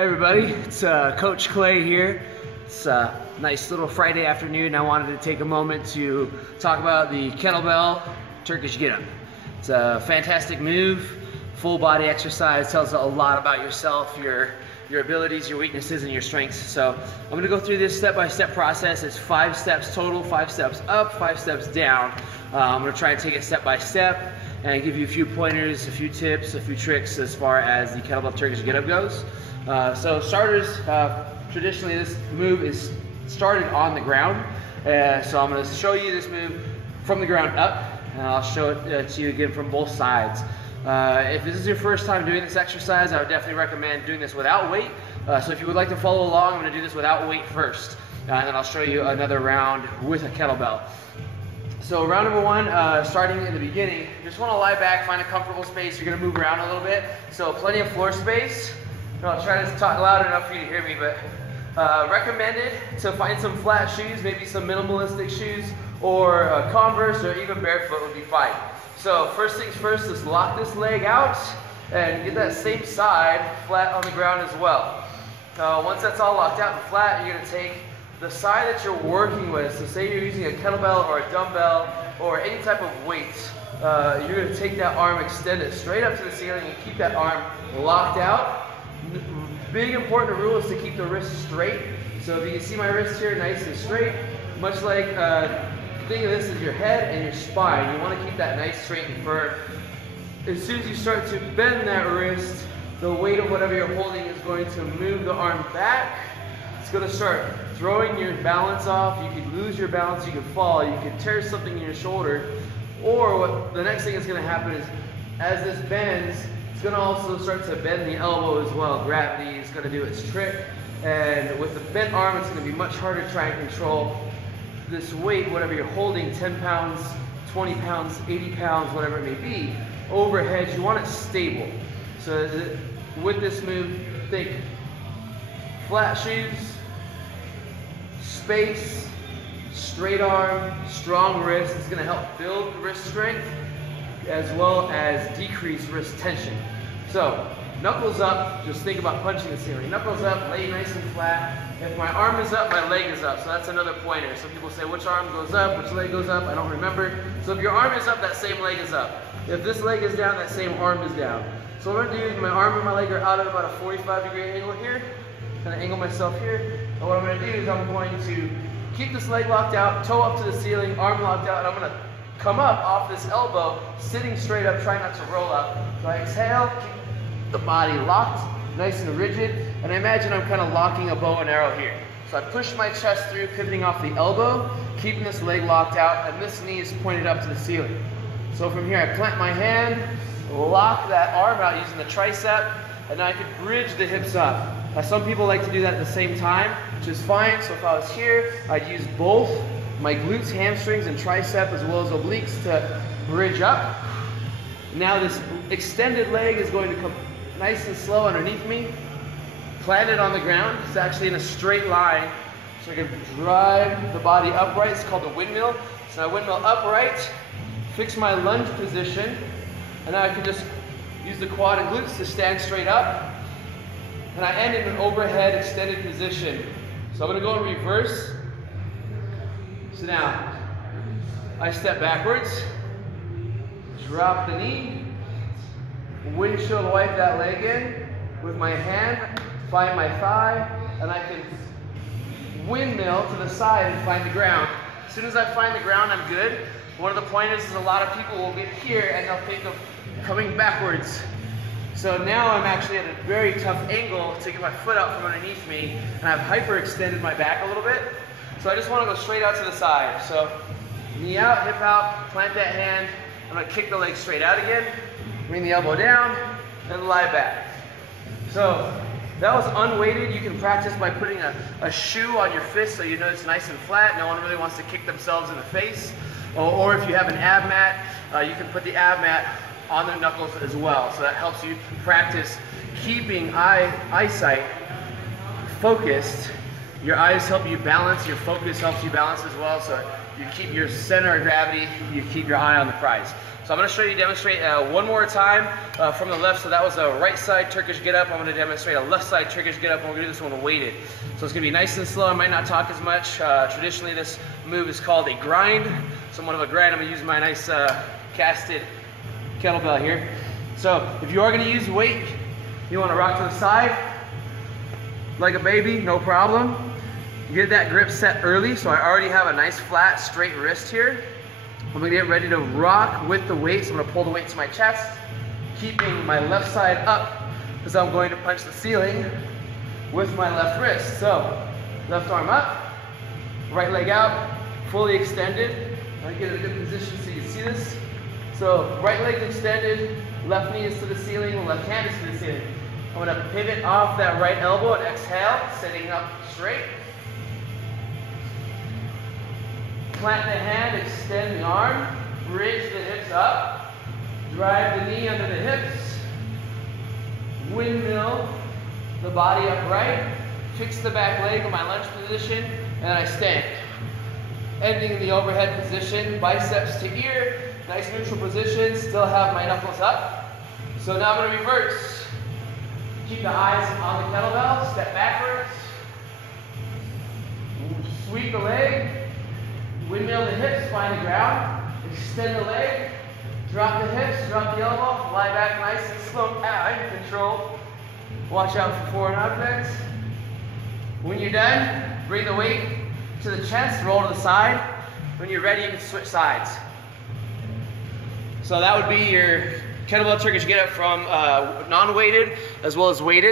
Hi everybody, it's Coach Clay here. It's a nice little Friday afternoon. I wanted to take a moment to talk about the Kettlebell Turkish Get Up. It's a fantastic move, full body exercise, tells a lot about yourself, your abilities, your weaknesses, and your strengths. So I'm gonna go through this step-by-step process. It's 5 steps total, 5 steps up, 5 steps down. I'm gonna try to take it step by step and give you a few pointers, a few tips, a few tricks as far as the Kettlebell Turkish Get Up goes. So starters, traditionally this move is started on the ground. So I'm going to show you this move from the ground up, and I'll show it to you again from both sides. If this is your first time doing this exercise, I would definitely recommend doing this without weight. So if you would like to follow along, I'm going to do this without weight first, and then I'll show you another round with a kettlebell. So round number 1, starting in the beginning, you just want to lie back, find a comfortable space. You're going to move around a little bit, so plenty of floor space. I'll try to talk loud enough for you to hear me, but recommended to find some flat shoes, maybe some minimalistic shoes, or Converse, or even barefoot would be fine. So first things first, just lock this leg out and get that same side flat on the ground as well. Once that's all locked out and flat, you're going to take the side that you're working with. So say you're using a kettlebell or a dumbbell or any type of weight. You're going to take that arm, extend it straight up to the ceiling, and keep that arm locked out. Big important rule is to keep the wrist straight. So if you can see my wrist here nice and straight, much like think of this as your head and your spine. You want to keep that nice, straight, and firm. As soon as you start to bend that wrist, the weight of whatever you're holding is going to move the arm back. It's going to start throwing your balance off. You could lose your balance, you could fall, you could tear something in your shoulder. Or what the next thing is going to happen is, as this bends, it's going to also start to bend the elbow as well. Gravity is going to do its trick, and with the bent arm, it's going to be much harder to try and control this weight, whatever you're holding, 10 pounds, 20 pounds, 80 pounds, whatever it may be. Overhead, you want it stable. So with this move, think flat shoes, space, straight arm, strong wrist. It's going to help build wrist strength as well as decrease wrist tension. So knuckles up, just think about punching the ceiling. Knuckles up, lay nice and flat. If my arm is up, my leg is up. So that's another pointer. Some people say, which arm goes up, which leg goes up? I don't remember. So if your arm is up, that same leg is up. If this leg is down, that same arm is down. So what I'm going to do is my arm and my leg are out at about a 45-degree angle here. Kind of angle myself here. And what I'm going to do is I'm going to keep this leg locked out, toe up to the ceiling, arm locked out, and I'm going to come up off this elbow, sitting straight up, try not to roll up. So I exhale, keep the body locked, nice and rigid, and I imagine I'm kind of locking a bow and arrow here. So I push my chest through, pivoting off the elbow, keeping this leg locked out, and this knee is pointed up to the ceiling. So from here, I plant my hand, lock that arm out using the tricep, and now I can bridge the hips up. Some people like to do that at the same time, which is fine. So if I was here, I'd use both my glutes, hamstrings, and tricep as well as obliques to bridge up. Now this extended leg is going to come nice and slow underneath me, planted on the ground. It's actually in a straight line, so I can drive the body upright. It's called the windmill. So I windmill upright, fix my lunge position, and now I can just use the quad and glutes to stand straight up, and I end in an overhead extended position. So I'm going to go in reverse. So now, I step backwards, drop the knee, windshield wipe that leg in with my hand, find my thigh, and I can windmill to the side and find the ground. As soon as I find the ground, I'm good. One of the pointers is a lot of people will get here and they'll think of coming backwards. So now I'm actually at a very tough angle to get my foot out from underneath me, and I've hyperextended my back a little bit. So I just want to go straight out to the side. So knee out, hip out, plant that hand. I'm going to kick the leg straight out again, bring the elbow down, and lie back. So that was unweighted. You can practice by putting a shoe on your fist so you know it's nice and flat. No one really wants to kick themselves in the face. Or if you have an ab mat, you can put the ab mat on the knuckles as well. So that helps you practice keeping eyesight focused. Your eyes help you balance, your focus helps you balance as well, so you keep your center of gravity, you keep your eye on the prize. So I'm going to demonstrate one more time from the left. So that was a right side Turkish get up. I'm going to demonstrate a left side Turkish get up, and we're going to do this one weighted. So it's going to be nice and slow. I might not talk as much. Traditionally, this move is called a grind. Somewhat of a grind. I'm going to use my nice casted kettlebell here. So if you are going to use weight, you want to rock to the side like a baby, no problem. Get that grip set early, so I already have a nice flat straight wrist here. I'm going to get ready to rock with the weight, so I'm going to pull the weight to my chest, keeping my left side up because I'm going to punch the ceiling with my left wrist. So left arm up, right leg out, fully extended. I get a good position so you can see this. So right leg extended, left knee is to the ceiling, left hand is to the ceiling. I'm going to pivot off that right elbow and exhale, sitting up straight. Plant the hand, extend the arm, bridge the hips up, drive the knee under the hips, windmill the body upright, fix the back leg in my lunge position, and I stand. Ending in the overhead position, biceps to ear, nice neutral position, still have my knuckles up. So now I'm going to reverse. Keep the eyes on the kettlebell, step backwards, sweep the leg, windmill the hips, find the ground, extend the leg, drop the hips, drop the elbow, lie back nice and slow, in control. Watch out for foreign objects. When you're done, bring the weight to the chest, roll to the side. When you're ready, you can switch sides. So that would be your Kettlebell Turkish Get Up from non-weighted as well as weighted.